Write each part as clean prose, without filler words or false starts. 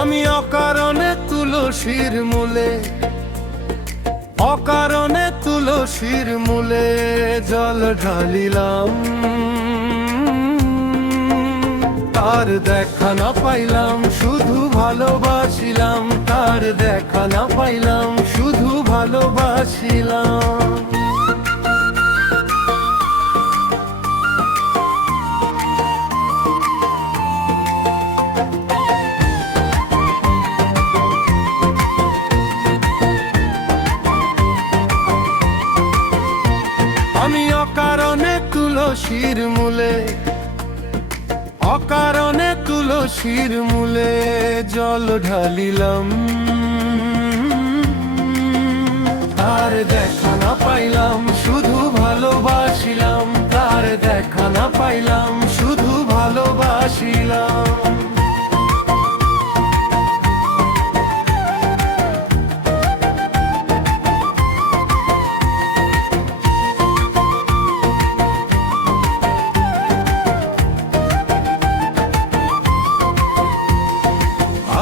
আমি অকারণে তুলসীর মূলে, অকারণে তুলসীর মূলে জল ঢালিলাম। তার দেখা না পাইলাম, শুধু ভালোবাসিলাম। তার দেখা না পাইলাম, শুধু ভালোবাসিলাম। আমি অকারণে তুলসীর মূলে, অকারণে তুলসীর মূলে জল ঢালিলাম। তার দেখা না পাইলাম, শুধু ভালোবাসিলাম। তার দেখা না পাইলাম, শুধু ভালোবাসিলাম।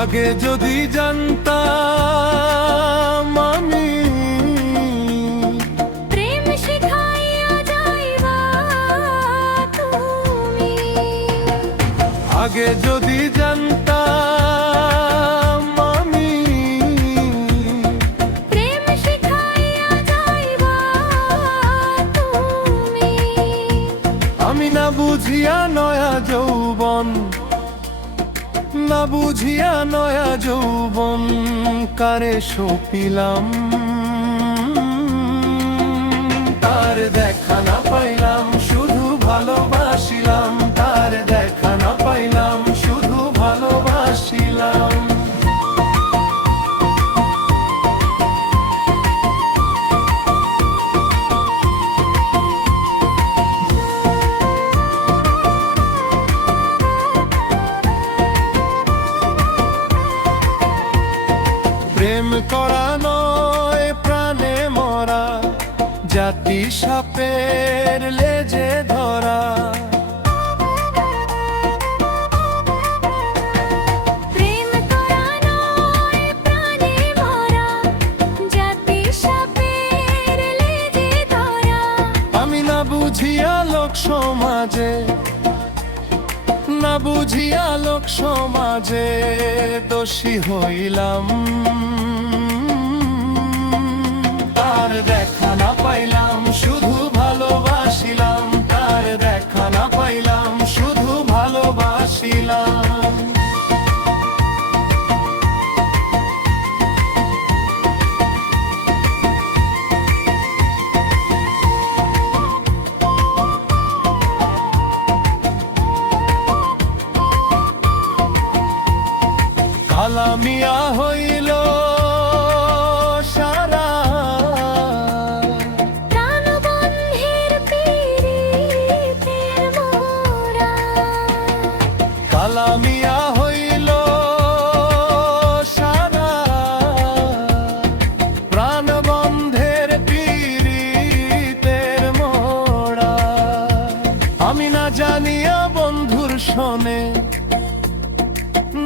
আগে যদি জানতাম আমি প্রেম শিখাইয়া যাইবা তুমি, আগে যদি জানতাম আমি প্রেম শিখাইয়া যাইবা তুমি, আমি না বুঝিয়া নয়া যৌবন, না বুঝিয়া নয়া যৌবন কারে সপিলাম। তার দেখা না পাইলাম, শুধু ভালোবাসিলাম। তার দেখা না পাইলাম, শুধু ভালোবাসিলাম। প্রেম করা নয় প্রাণে মরা, জাতি সাপের লেজে ধরা। প্রেম করা নয় প্রাণে মরা, জাতি সাপের লেজে ধরা। আমি না বুঝিয়া লোক সমাজে, না বুঝিয়া লোক সমাজে দোষী হইলাম। তার দেখা না পাইলাম, শুধু ভালোবাসিলাম। তার দেখা না পাইলাম, শুধু ভালোবাসিলাম। কালামিয়া হইল সারা, প্রাণবন্ধের পীড়িতের মোরা। কালামিয়া হইল সারা, প্রাণবন্ধের পীড়িতের মোড়া। আমি না জানিয়া বন্ধুর শোনে,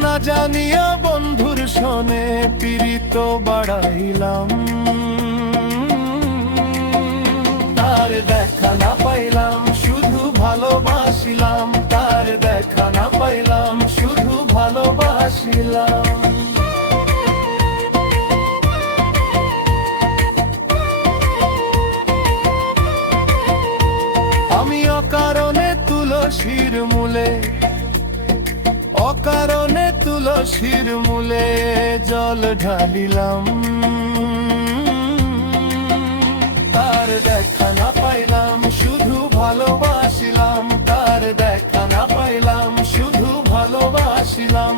না জানিয়া বন্ধুর শোনে পীড়িত বাড়াইলাম। তার দেখা না পাইলাম, শুধু ভালোবাসিলাম। তার দেখা না পাইলাম, শুধু ভালোবাসিলাম। আমি অকারণে তুলসীর মূলে, অকারণে তুলসীর মূলে জল ঢালিলাম। তার দেখা না পাইলাম, শুধু ভালোবাসিলাম। তার দেখা না পাইলাম, শুধু ভালোবাসিলাম।